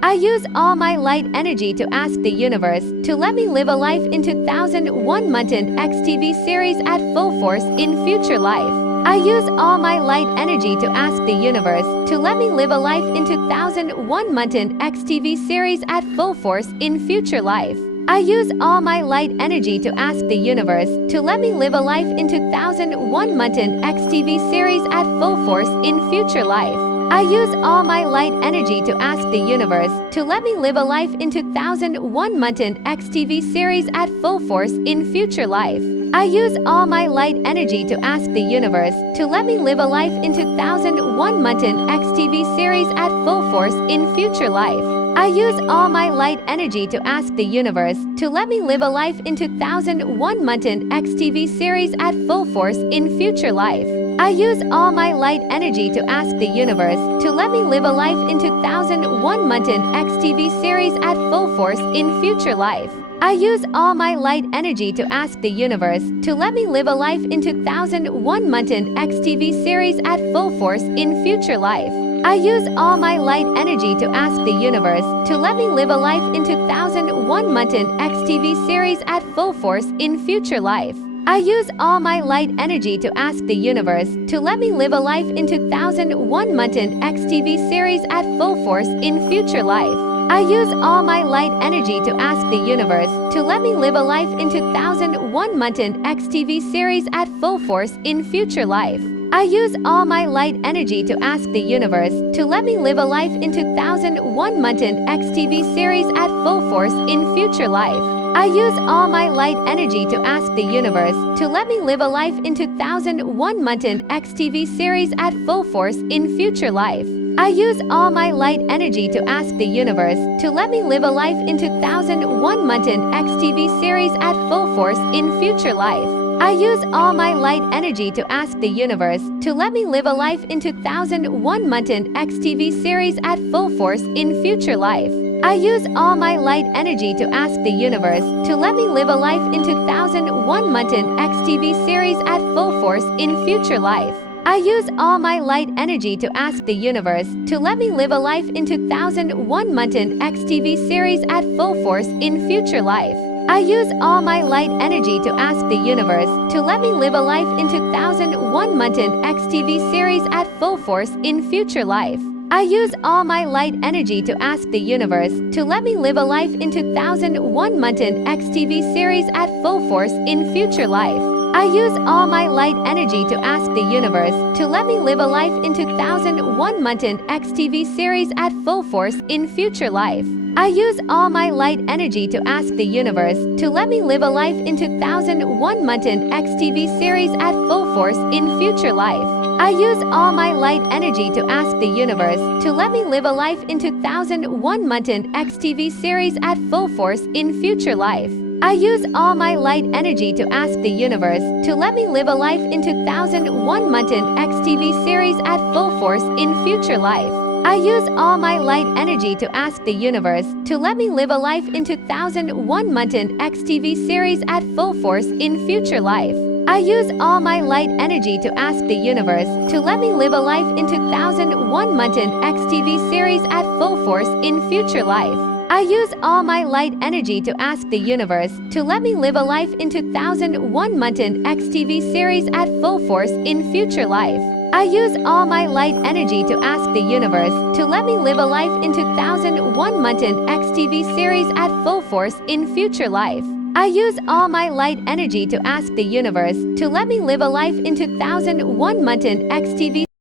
I use all my light energy to ask the universe to let me live a life in 2001 mutant X TV series at full force in future life. I use all my light energy to ask the universe to let me live a life in 2001 mutant X TV series at full force in future life. I use all my light energy to ask the universe to let me live a life in 2001 mutant X TV series at full force in future life. I use all my light energy to ask the universe to let me live a life in 2001 mutant X TV series at full force in future life. I use all my light energy to ask the universe to let me live a life in 2001 mutant X TV series at full force in future life. I use all my light energy to ask the universe to let me live a life in 2001 mutant X TV series at full force in future life. I use all my light energy to ask the universe to let me live a life in 2001 mutant X TV series at full force in future life. I use all my light energy to ask the universe to let me live a life in 2001 mutant X TV series at full force in future life. I use all my light energy to ask the universe to let me live a life in 2001 mutant X TV series at full force in future life. I use all my light energy to ask the universe to let me live a life in 2001 mutant X TV series at full force in future life. I use all my light energy to ask the universe to let me live a life in 2001 mutant X TV series at full force in future life. I use all my light energy to ask the universe to let me live a life in 2001 mutant X TV series at full force in future life. I use all my light energy to ask the universe to let me live a life in 2001 mutant X TV series at full force in future life. I use all my light energy to ask the universe to let me live a life in 2001 mutant X TV series at full force in future life. I use all my light energy to ask the universe to let me live a life in 2001 mutant X TV series at full force in future life. I use all my light energy to ask the universe to let me live a life in 2001 mutant X TV series at full force in future life. I use all my light energy to ask the universe to let me live a life in 2001 mutant X TV series at full force in future life. I use all my light energy to ask the universe to let me live a life in 2001 mutant X TV series at full force in future life. I use all my light energy to ask the universe to let me live a life in 2001 mutant X TV series at full force in future life. I use all my light energy to ask the universe to let me live a life in 2001 mutant X TV series at full force in future life. I use all my light energy to ask the universe to let me live a life in 2001 mutant X TV series at full force in future life. I use all my light energy to ask the universe to let me live a life in 2001 mutant X TV series at full force in future life. I use all my light energy to ask the universe to let me live a life in 2001 mutant X TV series at full force in future life. I use all my light energy to ask the universe to let me live a life in 2001 mutant X TV series at full force in future life. I use all my light energy to ask the universe to let me live a life in 2001 mutant X TV series at full force in future life. I use all my light energy to ask the universe to let me live a life in 2001 mutant X TV series at full force in future life. I use all my light energy to ask the universe to let me live a life in 2001 mutant X TV series at full force in future life. I use all my light energy to ask the universe to let me live a life in 2001 mutant X TV